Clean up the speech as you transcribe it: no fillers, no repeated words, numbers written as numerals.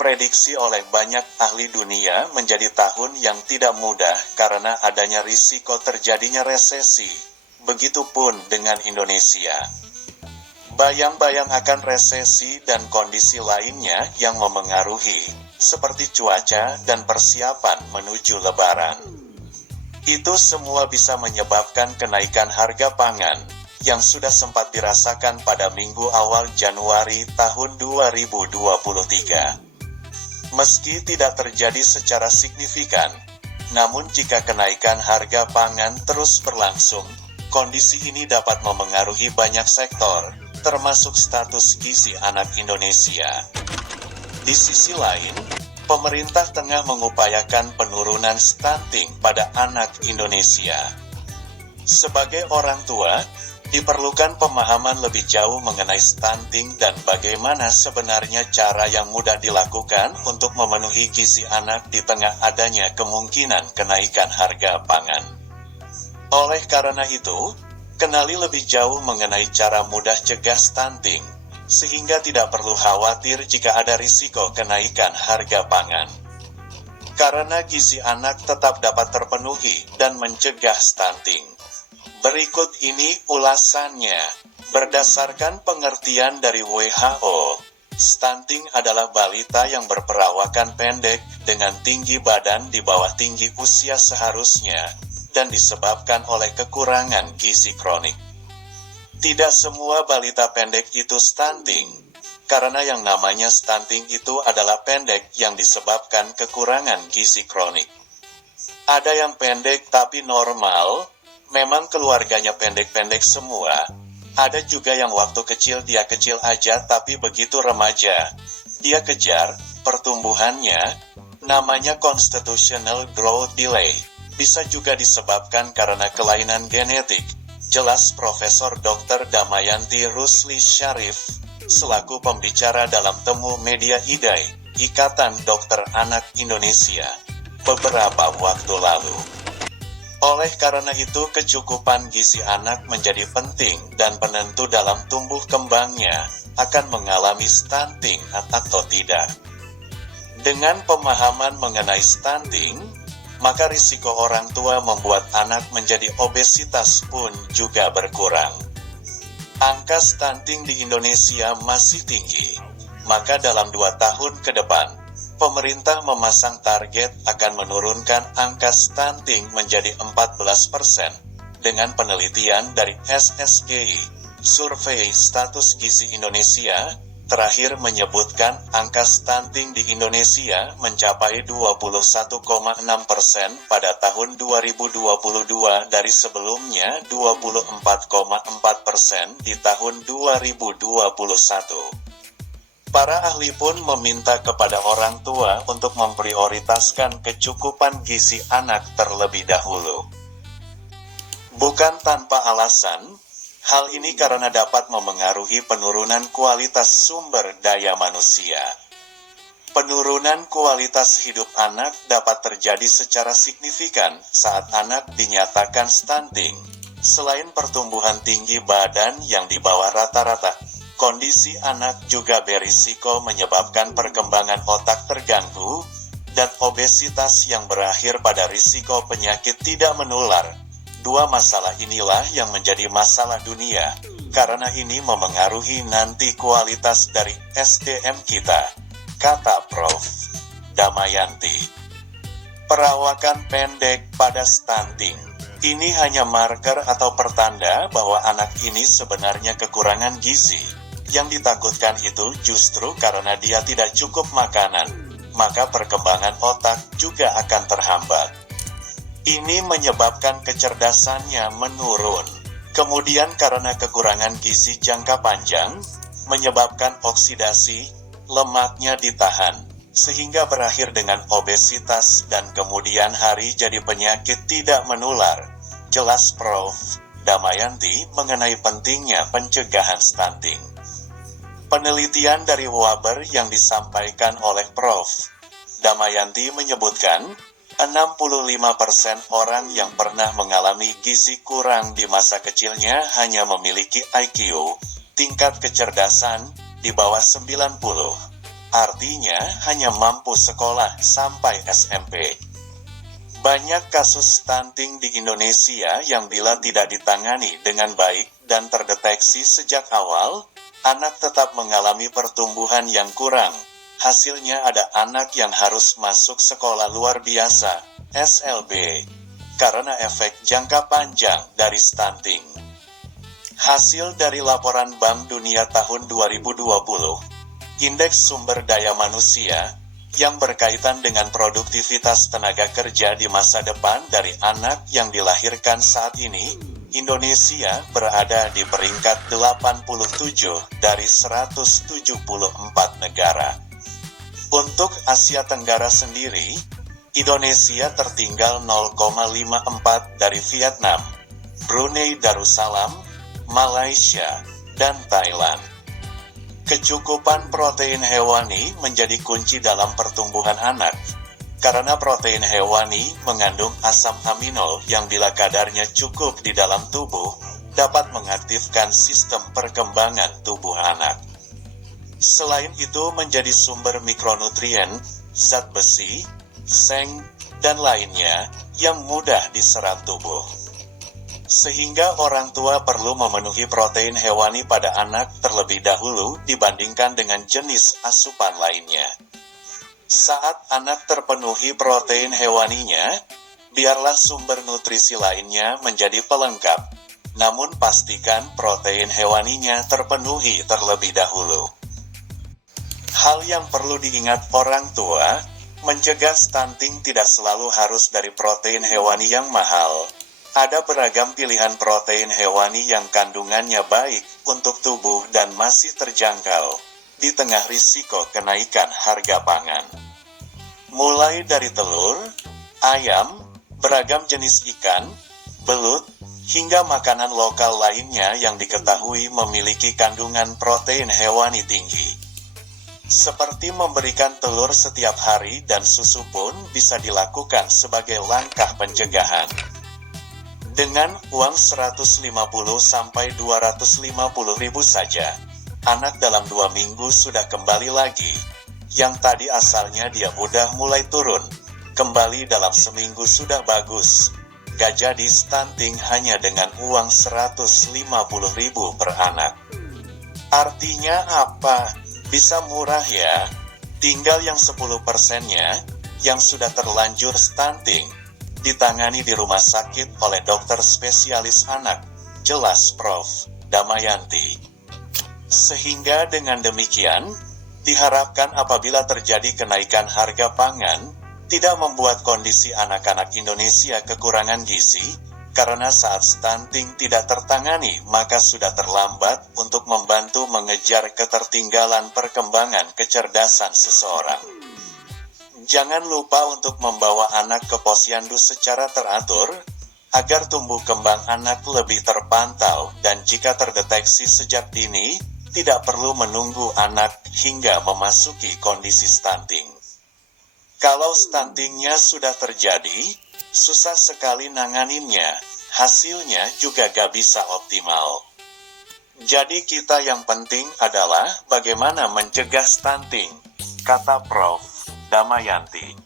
Diprediksi oleh banyak ahli dunia menjadi tahun yang tidak mudah karena adanya risiko terjadinya resesi. Begitupun dengan Indonesia. Bayang-bayang akan resesi dan kondisi lainnya yang memengaruhi, seperti cuaca dan persiapan menuju Lebaran. Itu semua bisa menyebabkan kenaikan harga pangan, yang sudah sempat dirasakan pada minggu awal Januari tahun 2023. Meski tidak terjadi secara signifikan, namun jika kenaikan harga pangan terus berlangsung, kondisi ini dapat memengaruhi banyak sektor, termasuk status gizi anak Indonesia. Di sisi lain, pemerintah tengah mengupayakan penurunan stunting pada anak Indonesia. Sebagai orang tua, diperlukan pemahaman lebih jauh mengenai stunting dan bagaimana sebenarnya cara yang mudah dilakukan untuk memenuhi gizi anak di tengah adanya kemungkinan kenaikan harga pangan. Oleh karena itu, kenali lebih jauh mengenai cara mudah cegah stunting, sehingga tidak perlu khawatir jika ada risiko kenaikan harga pangan. Karena gizi anak tetap dapat terpenuhi dan mencegah stunting. Berikut ini ulasannya. Berdasarkan pengertian dari WHO, stunting adalah balita yang berperawakan pendek dengan tinggi badan di bawah tinggi usia seharusnya dan disebabkan oleh kekurangan gizi kronik. Tidak semua balita pendek itu stunting, karena yang namanya stunting itu adalah pendek yang disebabkan kekurangan gizi kronik. Ada yang pendek tapi normal. Memang keluarganya pendek-pendek semua. Ada juga yang waktu kecil dia kecil aja tapi begitu remaja dia kejar pertumbuhannya, namanya constitutional growth delay. Bisa juga disebabkan karena kelainan genetik. Jelas Profesor Dr. Damayanti Rusli Syarif, selaku pembicara dalam temu media IDAI, Ikatan Dokter Anak Indonesia, beberapa waktu lalu. Oleh karena itu kecukupan gizi anak menjadi penting dan penentu dalam tumbuh kembangnya, akan mengalami stunting atau tidak. Dengan pemahaman mengenai stunting, maka risiko orang tua membuat anak menjadi obesitas pun juga berkurang. Angka stunting di Indonesia masih tinggi, maka dalam 2 tahun ke depan, pemerintah memasang target akan menurunkan angka stunting menjadi 14%. Dengan penelitian dari SSGI, Survei Status Gizi Indonesia, terakhir menyebutkan angka stunting di Indonesia mencapai 21,6% pada tahun 2022 dari sebelumnya 24,4% di tahun 2021. Para ahli pun meminta kepada orang tua untuk memprioritaskan kecukupan gizi anak terlebih dahulu. Bukan tanpa alasan, hal ini karena dapat memengaruhi penurunan kualitas sumber daya manusia. Penurunan kualitas hidup anak dapat terjadi secara signifikan saat anak dinyatakan stunting. Selain pertumbuhan tinggi badan yang di bawah rata-rata, kondisi anak juga berisiko menyebabkan perkembangan otak terganggu, dan obesitas yang berakhir pada risiko penyakit tidak menular. 2 masalah inilah yang menjadi masalah dunia, karena ini memengaruhi nanti kualitas dari SDM kita, kata Prof. Damayanti. Perawakan pendek pada stunting. Ini hanya marker atau pertanda bahwa anak ini sebenarnya kekurangan gizi. Yang ditakutkan itu justru karena dia tidak cukup makanan, maka perkembangan otak juga akan terhambat. Ini menyebabkan kecerdasannya menurun. Kemudian karena kekurangan gizi jangka panjang, menyebabkan oksidasi, lemaknya ditahan, sehingga berakhir dengan obesitas dan kemudian hari jadi penyakit tidak menular. Jelas Prof. Damayanti mengenai pentingnya pencegahan stunting. Penelitian dari Waber yang disampaikan oleh Prof. Damayanti menyebutkan, 65% orang yang pernah mengalami gizi kurang di masa kecilnya hanya memiliki IQ, tingkat kecerdasan, di bawah 90. artinya hanya mampu sekolah sampai SMP. Banyak kasus stunting di Indonesia yang bila tidak ditangani dengan baik dan terdeteksi sejak awal, anak tetap mengalami pertumbuhan yang kurang. Hasilnya ada anak yang harus masuk sekolah luar biasa, SLB, karena efek jangka panjang dari stunting. Hasil dari laporan Bank Dunia tahun 2020, Indeks Sumber Daya Manusia, yang berkaitan dengan produktivitas tenaga kerja di masa depan dari anak yang dilahirkan saat ini, Indonesia berada di peringkat 87 dari 174 negara. Untuk Asia Tenggara sendiri, Indonesia tertinggal 0,54 dari Vietnam, Brunei Darussalam, Malaysia, dan Thailand. Kecukupan protein hewani menjadi kunci dalam pertumbuhan anak, karena protein hewani mengandung asam amino yang bila kadarnya cukup di dalam tubuh, dapat mengaktifkan sistem perkembangan tubuh anak. Selain itu menjadi sumber mikronutrien, zat besi, seng, dan lainnya yang mudah diserap tubuh. Sehingga orang tua perlu memenuhi protein hewani pada anak terlebih dahulu dibandingkan dengan jenis asupan lainnya. Saat anak terpenuhi protein hewaninya, biarlah sumber nutrisi lainnya menjadi pelengkap. Namun pastikan protein hewaninya terpenuhi terlebih dahulu. Hal yang perlu diingat orang tua, mencegah stunting tidak selalu harus dari protein hewani yang mahal. Ada beragam pilihan protein hewani yang kandungannya baik untuk tubuh dan masih terjangkau di tengah risiko kenaikan harga pangan. Mulai dari telur, ayam, beragam jenis ikan, belut, hingga makanan lokal lainnya yang diketahui memiliki kandungan protein hewani tinggi. Seperti memberikan telur setiap hari dan susu pun bisa dilakukan sebagai langkah pencegahan. Dengan uang 150 sampai 250 ribu saja, anak dalam 2 minggu sudah kembali lagi. Yang tadi asalnya dia udah mulai turun, kembali dalam seminggu sudah bagus. Gak jadi stunting hanya dengan uang 150 ribu per anak. Artinya apa? Bisa murah ya? Tinggal yang 10%-nya yang sudah terlanjur stunting ditangani di rumah sakit oleh dokter spesialis anak, jelas Prof. Damayanti. Sehingga dengan demikian, diharapkan apabila terjadi kenaikan harga pangan, tidak membuat kondisi anak-anak Indonesia kekurangan gizi, karena saat stunting tidak tertangani maka sudah terlambat untuk membantu mengejar ketertinggalan perkembangan kecerdasan seseorang. Jangan lupa untuk membawa anak ke posyandu secara teratur, agar tumbuh kembang anak lebih terpantau dan jika terdeteksi sejak dini, tidak perlu menunggu anak hingga memasuki kondisi stunting. Kalau stuntingnya sudah terjadi, susah sekali nanganinnya, hasilnya juga gak bisa optimal. Jadi kita yang penting adalah bagaimana mencegah stunting, kata Prof. Damayanti.